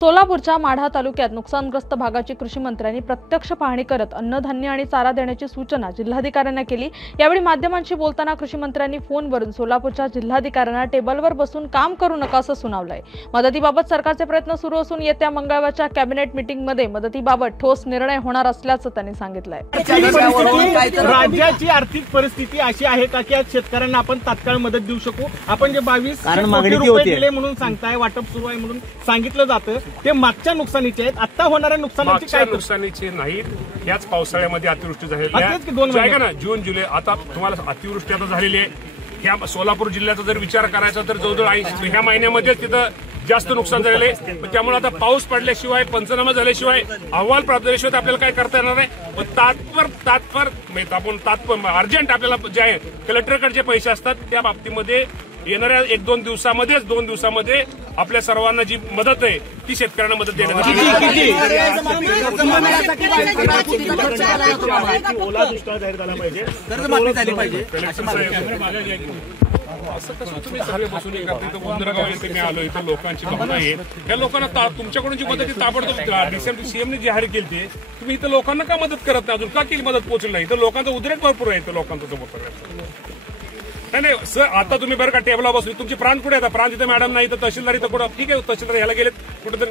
सोलापूरच्या माढा तालुक्यात नुकसानग्रस्त भागाची कृषी मंत्र्यांनी प्रत्यक्ष पाहणी करत अन्नधान्य आणि चारा देण्याची सूचना जिल्हाधिकाऱ्यांना केली। यावेळी माध्यमांशी बोलताना कृषी मंत्र्यांनी फोनवरून सोलापूरच्या जिल्हाधिकाऱ्यांना टेबलवर बसून काम करू नका असं सुनावलंय। मदतीबाबत सरकारचे प्रयत्न सुरू असून येत्या मंगळवारच्या कॅबिनेट मीटिंगमध्ये मदतीबाबत ठोस निर्णय होणार असल्याचं त्यांनी सांगितलंय। राज्याची आर्थिक परिस्थिती अशी आहे का की शेतकऱ्यांना आपण तात्काळ मदत देऊ शकू? आपण जे 22 कोटी रुपये दिले म्हणून सांगताय, वाटप सुरू आहे म्हणून सांगितलं जातं, ते मागच्या नुकसानीचे आहेत। आता होणाऱ्या नुकसानाची काय? नुकसानीचे नाहीत। याच पावसाळ्यामध्ये अतिवृष्टी झालेली आहे ना, जून जुलै। आता तुम्हाला अतिवृष्टी आता झालेली आहे। ह्या सोलापूर जिल्ह्याचा जर विचार करायचा तर जवळजवळ ह्या महिन्यामध्ये तिथं जास्त नुकसान झालेले, त्यामुळे आता पाऊस पडल्याशिवाय, पंचनामा झाल्याशिवाय, अहवाल प्राप्तल्याशिवाय आपल्याला काय करता येणार नाही। तात्पर अर्जंट आपल्याला जे आहे कलेक्टरकडचे पैसे असतात त्या बाबतीमध्ये येणाऱ्या 1-2 दिवसामध्ये आपल्या सर्वांना जी मदत आहे ती शेतकऱ्यांना मदत देण्यात ओला दुष्काळ जाहीर झाला पाहिजे, असं कसं तुम्ही सगळे बसून इथं गोंधळगाव येथे मी आलो, इथं लोकांची भावना आहे। या लोकांना तुमच्याकडून जी मदत ताबडतोब सीएमने जाहीर केली, तुम्ही इथं लोकांना का मदत करत नाही? अजून का केली मदत पोहोचली नाही? इथं लोकांचा उद्रेक भरपूर आहे, इथं लोकांचा समोर नाही सर। आता तुम्ही बरं का टेबला बसली, तुमची प्राण कुठे आता? प्राण तिथे मॅडम नाही, तर तहसीलदार इथं कुठं? ठीक आहे, तहसीलदार ह्याला गेलेत कुठेतरी